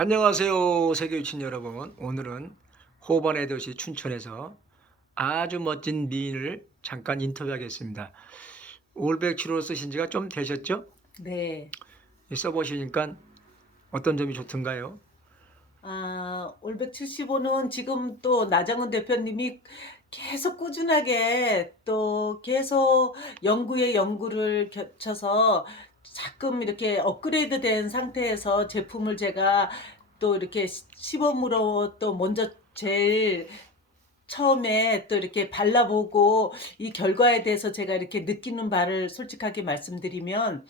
안녕하세요, 세계유친 여러분. 오늘은 호반의 도시 춘천에서 아주 멋진 미인을 잠깐 인터뷰하겠습니다. 올백 7호 쓰신 지가 좀 되셨죠? 네. 써보시니까 어떤 점이 좋던가요? 올백 75는 지금 또 나정은 대표님이 계속 꾸준하게 또 계속 연구에 연구를 겹쳐서 자끔 이렇게 업그레이드 된 상태에서 제품을 제가 또 이렇게 시범으로 또 먼저 제일 처음에 또 이렇게 발라보고 이 결과에 대해서 제가 이렇게 느끼는 바를 솔직하게 말씀드리면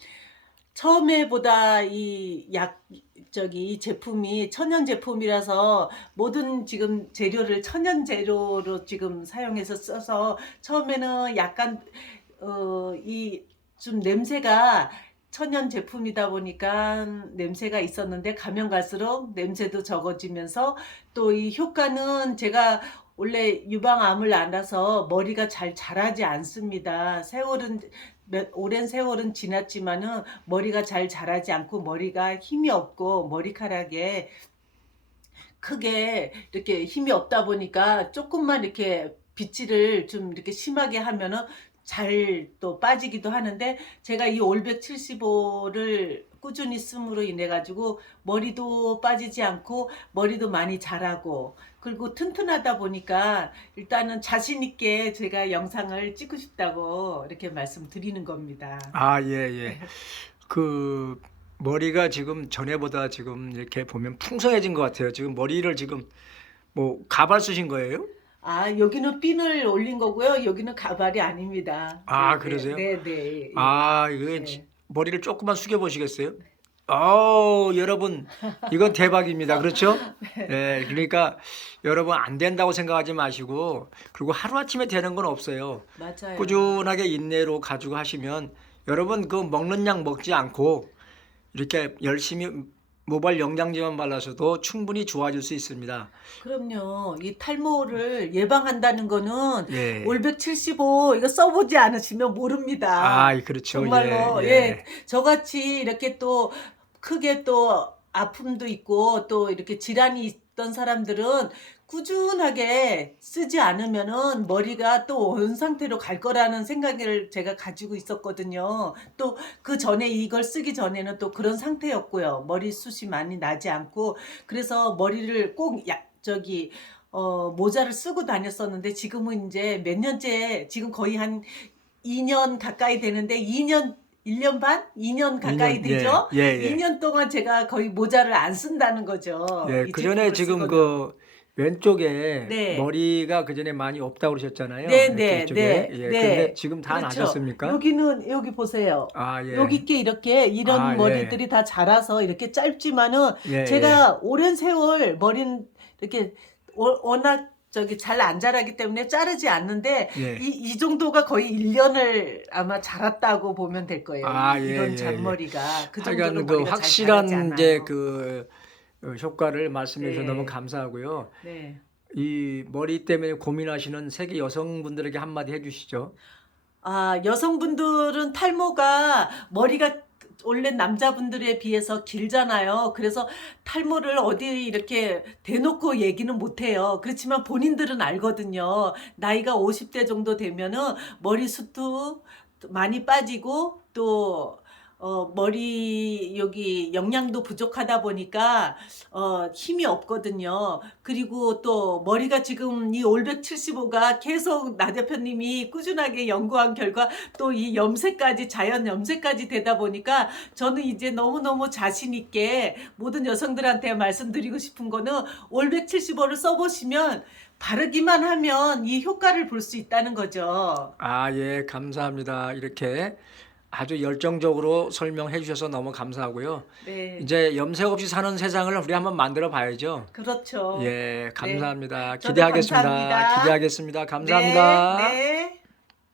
처음에보다 이 제품이 천연 제품이라서 모든 지금 재료를 천연 재료로 지금 사용해서 써서 처음에는 약간 이 좀 냄새가 천연 제품이다 보니까 냄새가 있었는데 가면 갈수록 냄새도 적어지면서 또 이 효과는 제가 원래 유방암을 앓아서 머리가 잘 자라지 않습니다. 오랜 세월은 지났지만은 머리가 잘 자라지 않고 머리가 힘이 없고 머리카락에 크게 이렇게 힘이 없다 보니까 조금만 이렇게 빗질을 좀 이렇게 심하게 하면은 잘 또 빠지기도 하는데 제가 이 올백 75를 꾸준히 씀으로 인해 가지고 머리도 빠지지 않고 머리도 많이 자라고 그리고 튼튼하다 보니까 일단은 자신 있게 제가 영상을 찍고 싶다고 이렇게 말씀드리는 겁니다. 아, 예, 예. 그 머리가 지금 전에보다 지금 이렇게 보면 풍성해진 것 같아요. 지금 머리를 지금 뭐 가발 쓰신 거예요? 여기는 핀을 올린 거고요. 여기는 가발이 아닙니다. 아, 그러세요? 네. 이거 네. 머리를 조금만 숙여 보시겠어요? 여러분, 이건 대박입니다. 그렇죠? 예, 그러니까 여러분 안 된다고 생각하지 마시고, 그리고 하루아침에 되는 건 없어요. 맞아요. 꾸준하게 인내로 가지고 하시면 여러분 그 먹는 약 먹지 않고 이렇게 열심히 모발 영양제만 발라서도 충분히 좋아질 수 있습니다. 그럼요. 이 탈모를 예방한다는 거는 예. 올백 75 이거 써보지 않으시면 모릅니다. 그렇죠. 예, 정말로. 예. 예. 저같이 이렇게 또 크게 또 아픔도 있고 또 이렇게 질환이 있던 사람들은 꾸준하게 쓰지 않으면은 머리가 또 원 상태로 갈 거라는 생각을 제가 가지고 있었거든요. 또 그 전에 이걸 쓰기 전에는 또 그런 상태였고요. 머리숱이 많이 나지 않고 그래서 머리를 꼭 모자를 쓰고 다녔었는데 지금은 이제 몇 년째 지금 거의 한 2년 가까이 되는데 2년 1년 반? 2년 가까이 2년, 예, 되죠? 예, 예. 2년 동안 제가 거의 모자를 안 쓴다는 거죠. 예, 이 그 전에 제품을 지금 쓰고는. 그 왼쪽에 네. 머리가 그 전에 많이 없다고 그러셨잖아요. 네, 이렇게 네, 이쪽에. 네, 예, 근데 네. 지금 다 그렇죠. 나셨습니까? 여기 보세요. 예. 여기 게 이렇게 이런 예. 머리들이 다 자라서 이렇게 짧지만은 예, 예. 제가 오랜 세월 머리는 이렇게 워낙 잘 안 자라기 때문에 자르지 않는데 예. 이 정도가 거의 1년을 아마 자랐다고 보면 될 거예요. 예, 이런 예, 예. 잔머리가 그 정도로 하여간 그 머리가 잘 자라지 확실한 이제 않아요. 효과를 말씀해 주셔서 너무 네. 감사하고요. 네. 이 머리 때문에 고민하시는 세계 여성분들에게 한마디 해 주시죠. 여성분들은 탈모가 머리가 원래 남자분들에 비해서 길잖아요. 그래서 탈모를 어디 이렇게 대놓고 얘기는 못해요. 그렇지만 본인들은 알거든요. 나이가 50대 정도 되면은 머리숱도 많이 빠지고 또 머리 여기 영양도 부족하다 보니까 힘이 없거든요. 그리고 또 머리가 지금 이 올백 75가 계속 나 대표님이 꾸준하게 연구한 결과 또 이 염색까지 자연 염색까지 되다 보니까 저는 이제 너무너무 자신 있게 모든 여성들한테 말씀드리고 싶은 거는 올백 75를 써보시면 바르기만 하면 이 효과를 볼 수 있다는 거죠. 예, 감사합니다. 이렇게 아주 열정적으로 설명해 주셔서 너무 감사하고요. 네. 이제 염색 없이 사는 세상을 우리 한번 만들어 봐야죠. 그렇죠. 예, 네. 감사합니다. 저도 기대하겠습니다. 감사합니다. 기대하겠습니다. 네, 감사합니다. 네.